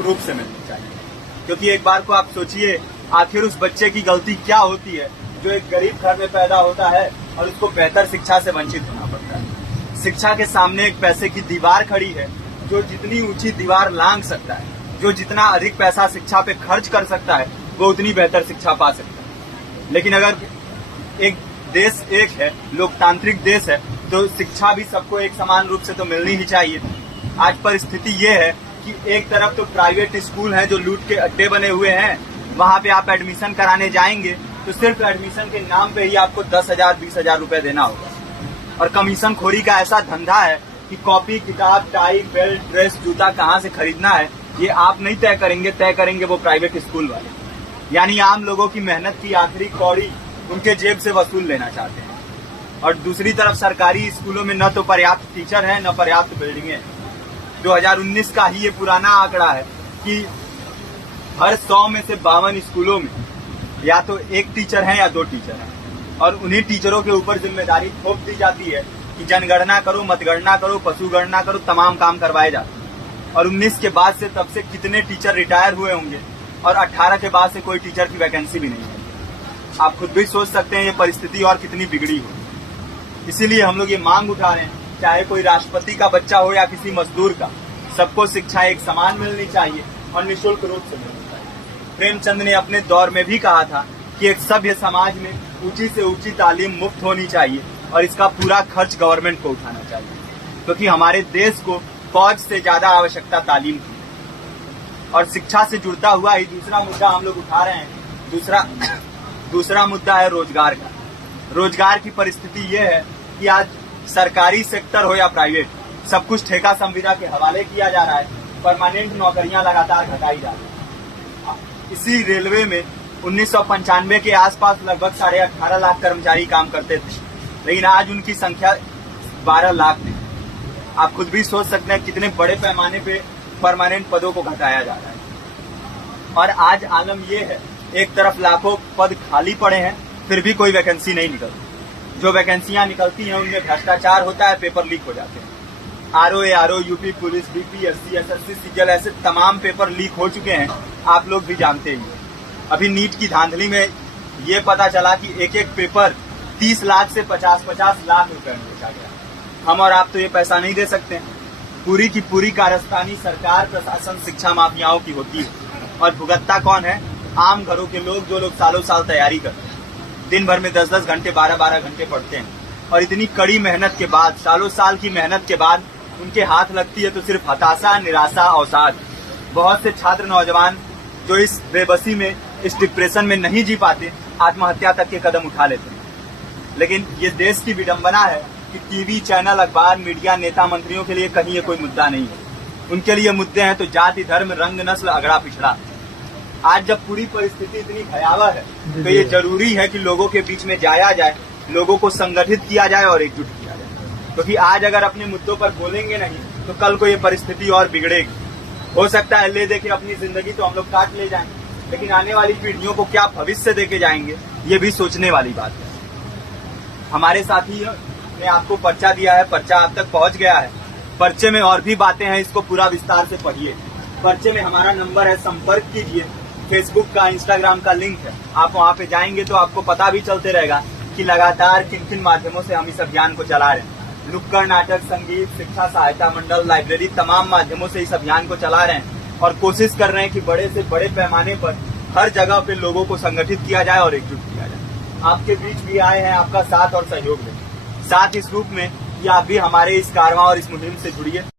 निःशुल्क रूप से मिलनी चाहिए। क्योंकि एक बार को आप सोचिए, आखिर उस बच्चे की गलती क्या होती है जो एक गरीब घर में पैदा होता है और उसको बेहतर शिक्षा से वंचित होना पड़ता है। शिक्षा के सामने एक पैसे की दीवार खड़ी है, जो जितनी ऊंची दीवार लांघ सकता है, जो जितना अधिक पैसा शिक्षा पे खर्च कर सकता है, वो उतनी बेहतर शिक्षा पा सकता है। लेकिन अगर एक देश एक है, लोकतांत्रिक देश है, तो शिक्षा भी सबको एक समान रूप से तो मिलनी ही चाहिए। आज परिस्थिति ये है कि एक तरफ तो प्राइवेट स्कूल हैं जो लूट के अड्डे बने हुए हैं, वहां पे आप एडमिशन कराने जाएंगे तो सिर्फ एडमिशन के नाम पे ही आपको 10,000 20,000 रुपए देना होगा। और कमीशन खोरी का ऐसा धंधा है कि कॉपी, किताब, टाई, बेल्ट, ड्रेस, जूता कहाँ से खरीदना है ये आप नहीं तय करेंगे वो प्राइवेट स्कूल वाले। यानी आम लोगों की मेहनत की आखिरी कौड़ी उनके जेब से वसूल लेना चाहते हैं। और दूसरी तरफ सरकारी स्कूलों में न तो पर्याप्त टीचर है, न पर्याप्त बिल्डिंगें हैं। 2019 का ही ये पुराना आंकड़ा है कि हर 100 में से 52 स्कूलों में या तो एक टीचर है या 2 टीचर हैं। और उन्हीं टीचरों के ऊपर जिम्मेदारी थोप दी जाती है कि जनगणना करो, मतगणना करो, पशुगणना करो, तमाम काम करवाए जाते हैं। और 19 के बाद से तब से कितने टीचर रिटायर हुए होंगे और 18 के बाद से कोई टीचर की वैकेंसी भी नहीं है। आप खुद भी सोच सकते हैं ये परिस्थिति और कितनी बिगड़ी हो। इसीलिए हम लोग ये मांग उठा रहे हैं, चाहे कोई राष्ट्रपति का बच्चा हो या किसी मजदूर का, सबको शिक्षा एक समान मिलनी चाहिए और निःशुल्क रूप से मिलनी चाहिए। प्रेमचंद ने अपने दौर में भी कहा था कि एक सभ्य समाज में ऊंची से ऊंची तालीम मुफ्त होनी चाहिए और इसका पूरा खर्च गवर्नमेंट को उठाना चाहिए, क्योंकि हमारे देश को फौज से ज्यादा आवश्यकता तालीम की है। और शिक्षा से जुड़ता हुआ ही दूसरा मुद्दा हम लोग उठा रहे हैं। दूसरा मुद्दा है रोजगार का। रोजगार की परिस्थिति ये है कि आज सरकारी सेक्टर हो या प्राइवेट, सब कुछ ठेका संविदा के हवाले किया जा रहा है। परमानेंट नौकरियां लगातार घटाई जा रही है। इसी रेलवे में 1995 के आसपास लगभग 18.5 लाख कर्मचारी काम करते थे, लेकिन आज उनकी संख्या 12 लाख थी। आप खुद भी सोच सकते हैं कितने बड़े पैमाने पे परमानेंट पदों को घटाया जा रहा है। और आज आलम ये है, एक तरफ लाखों पद खाली पड़े हैं, फिर भी कोई वैकेंसी नहीं निकलती। जो वैकेंसियां निकलती हैं उनमें भ्रष्टाचार होता है, पेपर लीक हो जाते हैं। RO, UP police, BPSC, SSC, CGL, ऐसे तमाम पेपर लीक हो चुके हैं, आप लोग भी जानते ही हैं। अभी नीट की धांधली में ये पता चला कि एक एक पेपर 30 लाख से 50-50 लाख रुपए में बेचा गया। हम और आप तो ये पैसा नहीं दे सकते। पूरी की पूरी कारस्तानी सरकार, प्रशासन, शिक्षा माफियाओं की होती है। और भुगतता कौन है? आम घरों के लोग, जो लोग सालों साल तैयारी करते हैं, दिन भर में 10-10 घंटे, 12-12 घंटे पढ़ते हैं। और इतनी कड़ी मेहनत के बाद, सालों साल की मेहनत के बाद उनके हाथ लगती है तो सिर्फ हताशा, निराशा, अवसाद। बहुत से छात्र नौजवान जो इस बेबसी में, इस डिप्रेशन में नहीं जी पाते, आत्महत्या तक के कदम उठा लेते हैं। लेकिन ये देश की विडंबना है कि टीवी चैनल, अखबार, मीडिया, नेता, मंत्रियों के लिए कहीं ये कोई मुद्दा नहीं है। उनके लिए मुद्दे हैं तो जाति, धर्म, रंग, नस्ल, अगड़ा पिछड़ा। आज जब पूरी परिस्थिति इतनी भयावह है तो ये जरूरी है कि लोगों के बीच में जाया जाए, लोगों को संगठित किया जाए और एकजुट किया जाए। क्योंकि आज अगर अपने मुद्दों पर बोलेंगे नहीं तो कल को ये परिस्थिति और बिगड़ेगी। हो सकता है ले देके अपनी जिंदगी तो हम लोग काट ले जाएंगे, लेकिन आने वाली पीढ़ियों को क्या भविष्य देके जाएंगे, ये भी सोचने वाली बात है। हमारे साथी ने आपको पर्चा दिया है, पर्चा आप तक पहुंच गया है। पर्चे में और भी बातें हैं, इसको पूरा विस्तार से पढ़िए। पर्चे में हमारा नंबर है, संपर्क कीजिए। फेसबुक का, इंस्टाग्राम का लिंक है, आप वहां पे जाएंगे तो आपको पता भी चलते रहेगा कि लगातार किन किन माध्यमों से हम इस अभियान को चला रहे हैं। नुक्कड़ नाटक, संगीत, शिक्षा सहायता मंडल, लाइब्रेरी, तमाम माध्यमों से इस अभियान को चला रहे हैं और कोशिश कर रहे हैं कि बड़े से बड़े पैमाने पर हर जगह पे लोगों को संगठित किया जाए और एकजुट किया जाए। आपके बीच भी आए हैं आपका साथ और सहयोग दें। साथ इस रूप में कि आप भी हमारे इस कारवां और इस मुहिम से जुड़िए।